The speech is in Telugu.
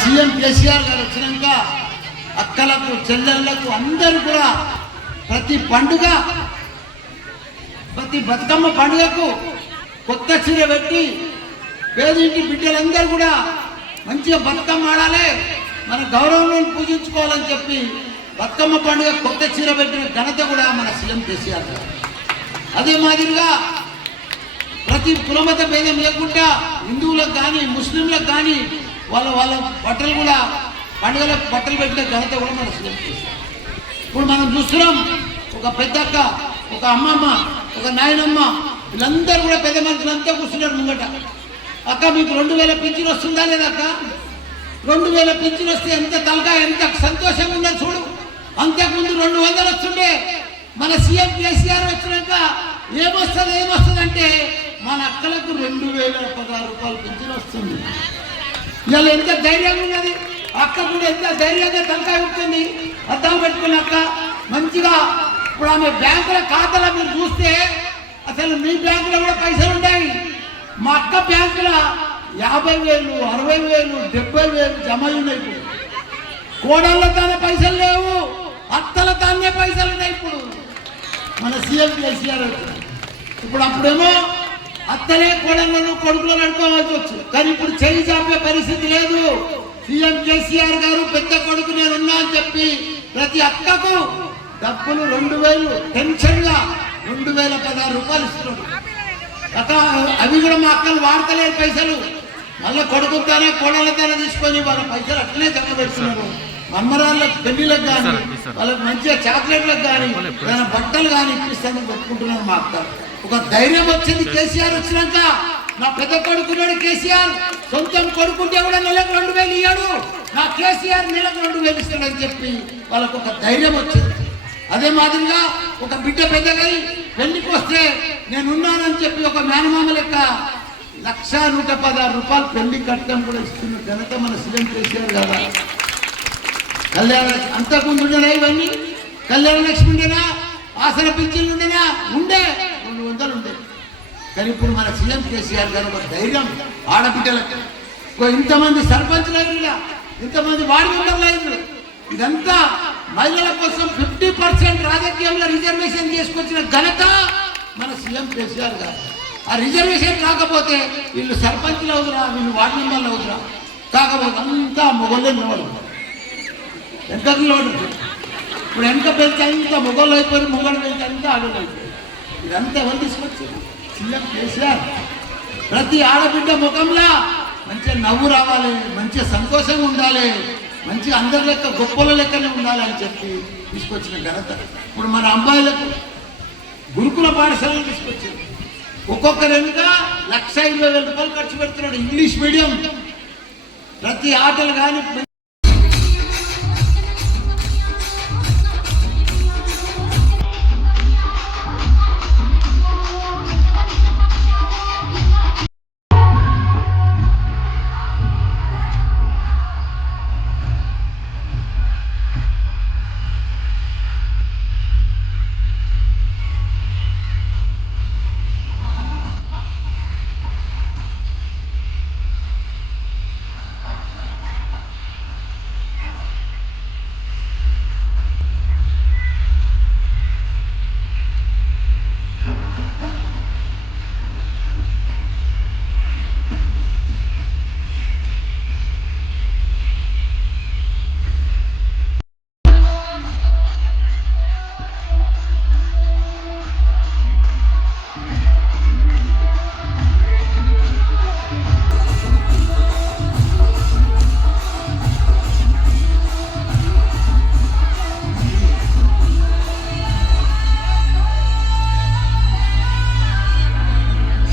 సీఎం కేసీఆర్ గారు వచ్చినాక అక్కలకు చెల్లెళ్లకు అందరూ కూడా ప్రతి పండుగ ప్రతి బతుకమ్మ పండుగకు కొత్త చీర పెట్టి పేదింటి బిడ్డలందరూ కూడా మంచిగా బతుకమ్మ ఆడాలి, మన గౌరవం పూజించుకోవాలని చెప్పి బతుకమ్మ పండుగ కొత్త చీర పెట్టిన ఘనత కూడా మన సీఎం కేసీఆర్ గారు. అదే మాదిరిగా ప్రతి కులమత భేదం లేకుండా హిందువులకు కానీ ముస్లింలకు కానీ వాళ్ళ వాళ్ళ బట్టలు కూడా పండుగలకు బట్టలు పెట్టిన ఘనత కూడా మన సీఎం కేసీఆర్. ఇప్పుడు మనం చూస్తున్నాం, ఒక పెద్దక్క, ఒక అమ్మమ్మ, ఒక నాయనమ్మ, వీళ్ళందరూ కూడా పెద్ద మనుషులంతా కూర్చున్నారు ముంగట. అక్క మీకు 2000 పింఛన్ వస్తుందా లేదా అక్క? 2000 పింఛన్ వస్తే ఎంత తలకా ఎంత సంతోషంగా ఉందని చూడు. అంతకుముందు 200 వస్తుండే. మన సీఎం కేసీఆర్ వచ్చినాక ఏమొస్తుంది అంటే మన అక్కలకు 2016 రూపాయలు పింఛన్ వస్తుంది. ఇవాళ ఎంత ధైర్యంగా ఉన్నది అక్క కూడా, ఎంత ధైర్యంగా తలకాయ ఉంటుంది. అర్థం పెట్టుకుని అక్క మంచిగా ఇప్పుడు ఆమె బ్యాంకుల ఖాతాలో మీరు చూస్తే అసలు మీ బ్యాంకులో కూడా పైసలు ఉన్నాయి. మా అక్క బ్యాంకులో 50,000, 60,000, 70,000 జమ ఉన్నాయి. కోడళ్ళ తానే పైసలు లేవు, అత్తల తానే పైసలు ఉన్నాయి. ఇప్పుడు మన సీఎం కేసీఆర్ ఇప్పుడు అప్పుడేమో అత్తలే కోడళ్ళను కొడుకులు నడుకోవాల్సి వచ్చు, కానీ ఇప్పుడు చేయి చాపే పరిస్థితి లేదు. సీఎం కేసీఆర్ గారు పెద్ద కొడుకు నేనున్నా అని చెప్పి ప్రతి అక్కకు డబ్బులు 2,000 టెన్షన్గా 2016 రూపాయలు ఇస్తున్నాడు. అవి కూడా మా అక్కలు వాడతలేరు పైసలు. మళ్ళీ కొడుకుతానే కోడళ్ళతానే తీసుకొని వాళ్ళ పైసలు అట్లనే జమ పెడుతున్నారు. మమ్మరాళ్ళకు పెళ్లిళ్ళకు కానీ వాళ్ళకి మంచిగా చాక్లెట్లకు కానీ ఏదైనా బట్టలు కానీ ఇప్పిస్తానని పెట్టుకుంటున్నారు మా అక్క. ఒక ధైర్యం వచ్చింది కేసీఆర్ వచ్చినాక. నా పెద్ద కొడుకున్నాడు కేసీఆర్, సొంతం కొడుకుంటే కూడా నెలకు 2,000 ఇయ్యాడు, నా కేసీఆర్ నెలకు 2,000 ఇస్తాడని చెప్పి వాళ్ళకు ఒక ధైర్యం వచ్చింది. అదే మాదిరిగా ఒక బిడ్డ పెద్దగా పెళ్లికి వస్తే నేనున్నానని చెప్పి ఒక మేనమామ లెక్క 1,116 రూపాయలు పెళ్లి కట్టడం కూడా ఇస్తున్న ఘనత మన సీఎం కేసీఆర్ కదా. కళ్యాణ అంతకుముందు ఉండేనా ఇవన్నీ? కళ్యాణ లక్ష్మి ఉండేనా? ఆసన పింఛన్లు ఉండేనా? ఉండే 200 ఉండే. కానీ ఇప్పుడు మన సీఎం కేసీఆర్ గారు ఒక ధైర్యం ఆడబిడ్డలకు. ఇంతమంది సర్పంచ్లు అయినా, ఇంతమంది వార్డు మెంబర్లు అయినా, ఇదంతా మహిళల కోసం 50% రాజకీయంలో రిజర్వేషన్ తీసుకొచ్చిన ఘనత మన సీఎం కేసీఆర్ గారు. ఆ రిజర్వేషన్ రాకపోతే వీళ్ళు సర్పంచ్లు అవుతురా, వీళ్ళు వార్డు మెంబర్లు అవుతురా, కాకపోతే అంతా మొగోళ్ళే నిలబడు, వెనక నిలబడు. ఇప్పుడు వెనక పెంచి అంతా మొగోళ్ళు అయిపోయి, మొగలు పెంచి అంతా ఆడలు అయిపోయి. ఇదంతా ఎవరు తీసుకొచ్చారు? సీఎం కేసీఆర్. ప్రతి ఆడబిడ్డ ముఖంలో మంచిగా నవ్వు రావాలి, మంచిగా సంతోషంగా ఉండాలి, మంచిగా అందరి లెక్క గొప్పల లెక్కనే ఉండాలని చెప్పి తీసుకొచ్చిన ఘనత. ఇప్పుడు మన అమ్మాయిలకు గురుకుల పాఠశాలను తీసుకొచ్చారు. ఒక్కొక్కరు వెనుక 1,20,000 రూపాయలు ఖర్చు పెడుతున్నాడు. ఇంగ్లీష్ మీడియం ప్రతి ఆటలు కానీ